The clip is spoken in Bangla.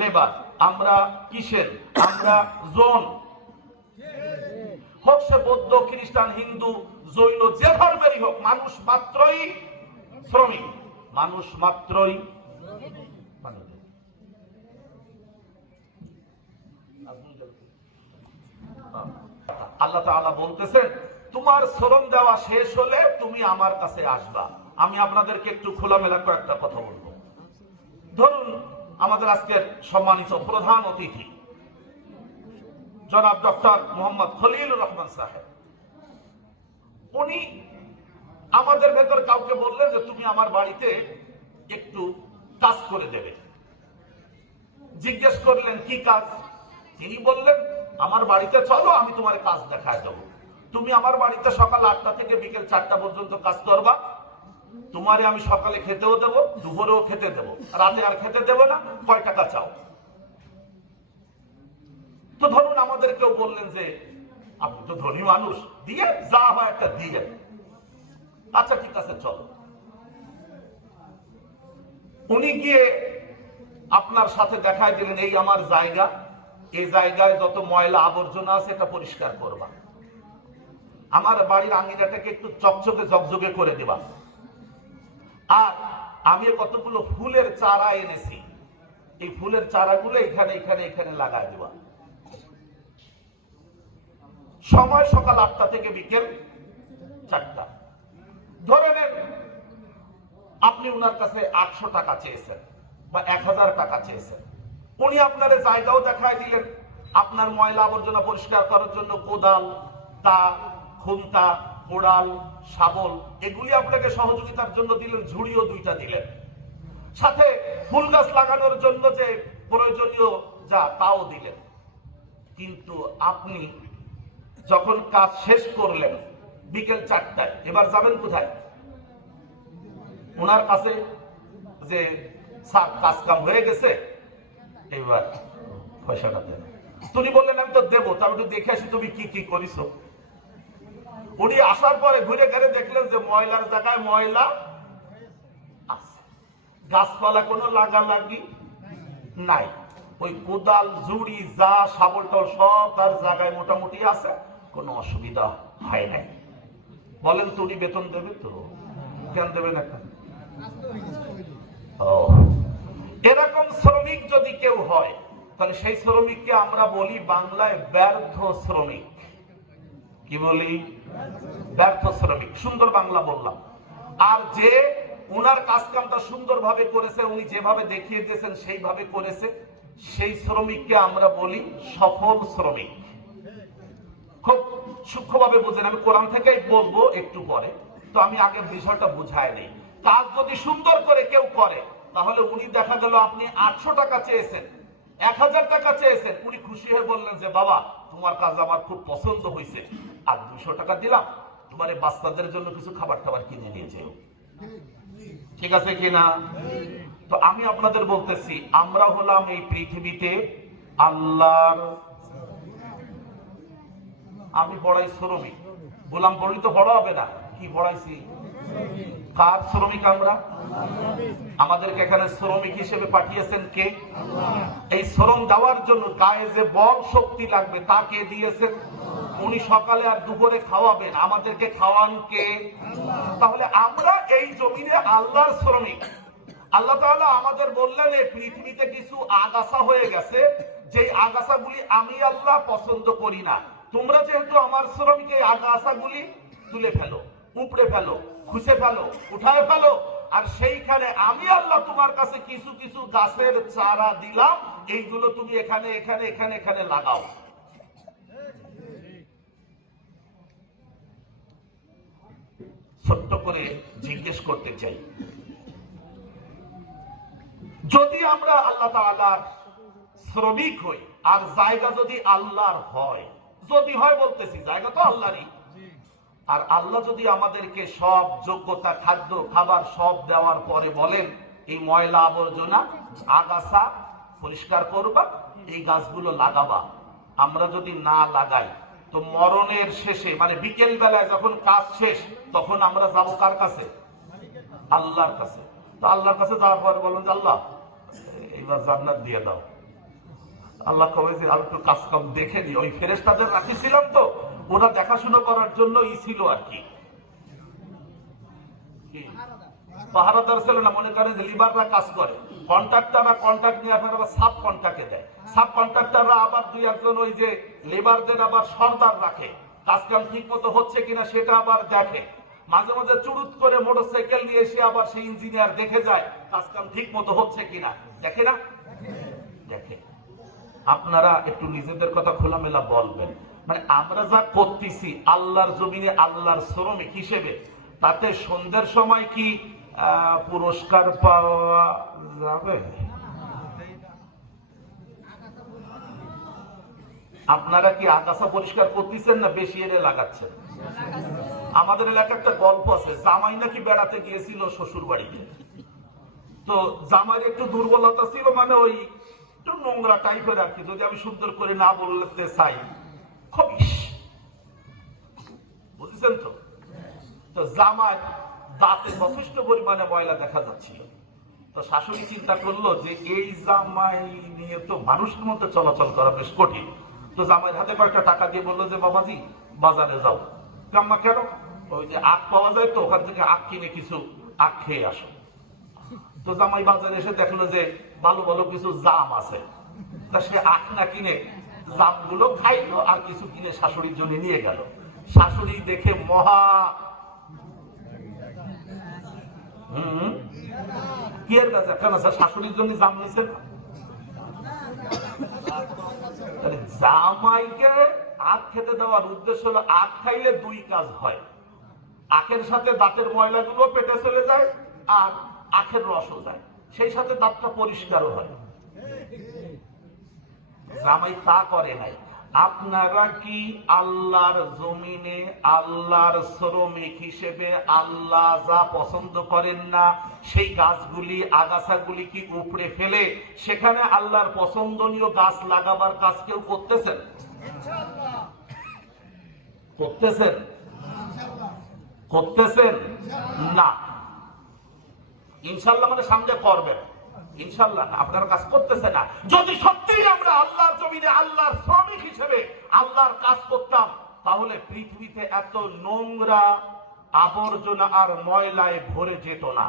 লেবার, আমরা কিসের, আমরা জোন, হোক সে বৌদ্ধ, খ্রিস্টান, হিন্দু, জৈন, যে ধর্মেরই হোক, মানুষ মাত্রই শ্রমিক, মানুষ মাত্রই। আল্লাহ তাআলা বলতেছেন তোমার শ্রম দেওয়া শেষ হলে তুমি আমার কাছে আসবা। আমি আপনাদেরকে একটু খোলামেলা কয়েকটা কথা বলবো। ধরুন আমাদের আজকের সম্মানিত প্রধান অতিথি জনাব ডক্টর মোহাম্মদ খলিলুর রহমান সাহেব, উনি আমাদের ভেতর কাউকে বললেন যে তুমি আমার বাড়িতে একটু কাজ করে দেবে। জিজ্ঞেস করলেন কি কাজ? তিনি বললেন আমার বাড়িতে চলো, আমি তোমার কাজ দেখায় দেবো। তুমি আমার বাড়িতে সকাল 8টা থেকে বিকেল 4টা পর্যন্ত কাজ করবা। তোমারে আমি সকালে খেতেও দেবো, দুপুরেও খেতে দেবো, রাতে আর খেতে দেবো না। কয় টাকা চাও? তো ধরুন আমাদের কেউ বললেন যে আপনি তো ধনী মানুষ, দিয়ে যা হয় একটা দিয়ে। আচ্ছা ঠিক আছে চলো। উনি গিয়ে আপনার সাথে দেখায় দিলেন এই আমার জায়গা, এই জায়গায় যত ময়লা আবর্জনা আছে এটা পরিষ্কার করবা, আমার বাড়ির আঙিনাটাকে একটু চকচকে ঝকঝকে করে দিবা, আর আমি কতগুলো ফুলের চারা এনেছি, এই ফুলের চারাগুলো এখানে এখানে এখানে লাগাই দেবা। সময় সকাল 8টা থেকে বিকেল 4টা। ধরে নেন আপনি ওনার কাছে 800 টাকা চেয়েছেন বা 1000 টাকা চেয়েছেন। উনি আপনার জায়গাও দেখায় দিলেন, আপনার ময়লা আবর্জনা পরিষ্কার করার জন্য কোদাল, দা, খুন্তা, কোড়াল, শাবল এগুলি আপনাকে সহযোগিতার জন্য দিলেন, ঝুড়িও 2টা দিলেন, সাথে ফুল গাছ লাগানোর জন্য যে প্রয়োজনীয় যা তাও দিলেন। কিন্তু আপনি যখন কাজ শেষ করলেন বিকেল 4টায়, এবার যাবেন কোথায়? ওনার কাছে যে স্যার কাজ কাম হয়ে গেছে, এবার পয়সাটা দেন। তুমি বললেন আমি তো দেবো, তা একটু দেখে আসি তুমি কি কি করিস। উনি আসার পরে ঘুরে ঘুরে দেখলেন যে ময়লার জায়গায় ময়লা আছে, গাছপালা কোনো লাগালাগি নাই, ওই কোদাল, ঝুড়ি, যা শাবল টাবল সব তার জায়গায় মোটামুটি আছে, কোনো অসুবিধা হয় নাই। বলেন তো উনি বেতন দেবে তো? কেন দেবে না? এরকম শ্রমিক যদি কেউ হয় তাহলে সেই শ্রমিককে আমরা বলি বাংলায় ব্যর্থ শ্রমিক। কি বলি? ব্যর্থ শ্রমিক। সুন্দর বাংলা বললাম। আর যে উনার কাজকামটা সুন্দরভাবে করেছে, উনি যেভাবে দেখিয়ে দিয়েছেন সেইভাবে করেছে, সেই শ্রমিককে আমরা বলি সফল শ্রমিক। খুব সূক্ষ্মভাবে বুঝেন, আমি কোরআন থেকেই বলবো একটু পরে, তো আমি আগের বিষয়টা বুঝাই নেই। কাজ যদি সুন্দর করে কেউ করে তাহলে উনি দেখা গেল আপনি 800 টাকা চেয়েছেন, 1000 টাকা চেয়েছেন, উনি খুশি হয়ে বললেন যে বাবা তোমার কাজ আমার খুব পছন্দ হয়েছে, আর 200 টাকা দিলাম, তোমার এই বাচ্চাদের জন্য কিছু খাবার টাবার কিনে নিয়ে যেও। ঠিক আছে কিনা? তো আমি আপনাদের বলতেছি আমরা হলাম এই পৃথিবীতে আল্লাহর, আমি পড়াই শ্রমিক, গোলাম পড়ি তো বড় হবে না, কি পড়াইছি? কার শ্রমিক আমরা? আমাদেরকে এখানে শ্রমিক হিসেবে পাঠিয়েছেন কে? এই শ্রম দেওয়ার জন্য গায়ে যে বল শক্তি লাগবে তা কে দিয়েছেন? উনি সকালে আর দুপুরে খাওয়াবেন, আমাদেরকে খাওয়ান কে? তাহলে আমরা এই জমিনে আল্লাহর শ্রমিক। আল্লাহ তাআলা আমাদের বললেন এই পৃথিবীতে কিছু আগাছা হয়ে গেছে, যেই আগাছাগুলি আমি আল্লাহ পছন্দ করি না, তোমরা যেহেতু আমার শ্রমিক এই আগাছাগুলি তুলে ফেলো, উপড়ে ফেলো, খুঁজে ফেলো, উঠায় ফেলো, আর সেইখানে আমি আল্লাহ তোমার কাছে কিছু কিছু গাছের চারা দিলাম, এইগুলো তুমি এখানে এখানে এখানে এখানে লাগাও। ছোট্ট করে জিজ্ঞেস করতে চাই, যদি আমরা আল্লাহ তাআলার শ্রমিক হই আর জায়গা যদি আল্লাহর হয়, যদি হয় বলতেছি, জায়গা তো আল্লাহরই, আর আল্লাহ যদি আমাদেরকে সব যোগ্যতা, খাদ্য, খাবার সব দেওয়ার পরে বলেন এই ময়লা আবর্জনা আগাছা পরিষ্কার করবা, এই গাছগুলো লাগাবা, আমরা যদি না লাগাই তো মরণের শেষে মানে বিকেল বেলায় যখন কাজ শেষ তখন আমরা যাবো কার কাছে? আল্লাহর কাছে। তো আল্লাহর কাছে যাওয়ার পরে বলুন যে আল্লাহ বা জান্নাত দিয়ে দাও। আল্লাহ কবে যে আর একটু কাজ কাম দেখে নি, ওই ফেরেশতাদের রাখিছিলাম তো, ওরা দেখাশোনা করার জন্য ছিল আর কি। পাহারাদার ছিল না, মনে করে যে লিবাররা কাজ করে, কন্ট্রাক্টররা কন্ট্রাক্ট নিয়ে আপনার আবার সাব কন্ট্রাক্টে দেয়, সাব কন্ট্রাক্টররা আবার দুই একজন ওই যে লেবারদের আবার সর্দার রাখে, কাজ কাম ঠিক মতো হচ্ছে কিনা সেটা আবার দেখে। মাঝে মাঝে চুরুত করে মোটরসাইকেল নিয়ে এসে আবার সেই ইঞ্জিনিয়ার দেখে যায় কাজ কাম ঠিক মতো হচ্ছে কিনা, দেখে না? দেখে। আপনারা একটু নিজেদের কথা খোলামেলা বলবেন, মানে আমরা যা করতেছি আল্লাহর জমিনে আল্লাহর শ্রমিক হিসেবে, তাতে সন্ধ্যের সময় কি পুরস্কার পাওয়া যাবে? আপনারা কি আগাছা পরিষ্কার করতেছেন না বেশি এনে লাগাচ্ছেন? আমাদের এলাকায় একটা গল্প আছে, জামাই নাকি বেড়াতে গিয়েছিল শ্বশুর বাড়িতে, তো জামাইয়ের একটু দুর্বলতা ছিল, মানে ওই একটু নোংরা টাইপের আর কি, যদি আমি সুন্দর করে না বলতে চাই, খবিশ, বুঝেছেন তো? তো জামাই দাঁতে যথেষ্ট পরিমাণে ময়লা দেখা যাচ্ছিল, তো শাশুড়ি চিন্তা করলো যে এই জামাই নিয়ে তো মানুষের মধ্যে চলাচল করা বেশ কঠিন, তো জামাইয়ের হাতে কয়েকটা টাকা দিয়ে বললো যে বাবাজি বাজারে যাও। আম্মা কেন? ওই যে আখ পাওয়া যায় তো, ওখান থেকে আখ কিনে কিছু আখ খেয়ে আসো। তো জামাই বাজারে এসে দেখলো যে ভালো ভালো কিছু জাম আছে, তা সে আখ না কিনে জামগুলো খাইলো আর কিছু কিনে শাশুড়ির জন্য নিয়ে গেল। শাশুড়ি দেখে মহা কি এর কাছে কেন স্যার শাশুড়ির জন্য জাম নিয়েছেন? জামাইকে আখ খেতে দেওয়ার উদ্দেশ্য হলো আখ খাইলে দুই কাজ হয়, আখের সাথে দাঁতের ময়লাগুলো পেটে চলে যায় আর আখের রসও যায়, সেই সাথে দাঁতটা পরিষ্কারও হয়। জামাই তা করে নাই। আপনারা কি আল্লাহর জমিনে আল্লাহর শ্রমিক হিসেবে আল্লাহ যা পছন্দ করেন না সেই গাছগুলি আগাছাগুলি কি উপড়ে ফেলে সেখানে আল্লাহর পছন্দনীয় গাছ লাগাবার কাজ কেউ করতেছেন? করতেছেন? করতেছেন না। ইনশাল্লাহ মানে সামনে করবেন, ইনশাল্লাহ আপনারা কাজ করতেছে না। যদি সত্যিই আমরা আল্লাহর জমিনে আল্লাহর শ্রমিক হিসেবে আল্লাহর কাজ করতাম, তাহলে পৃথিবীতে এত নোংরা আবর্জনা আর ময়লায় ভরে যেত না।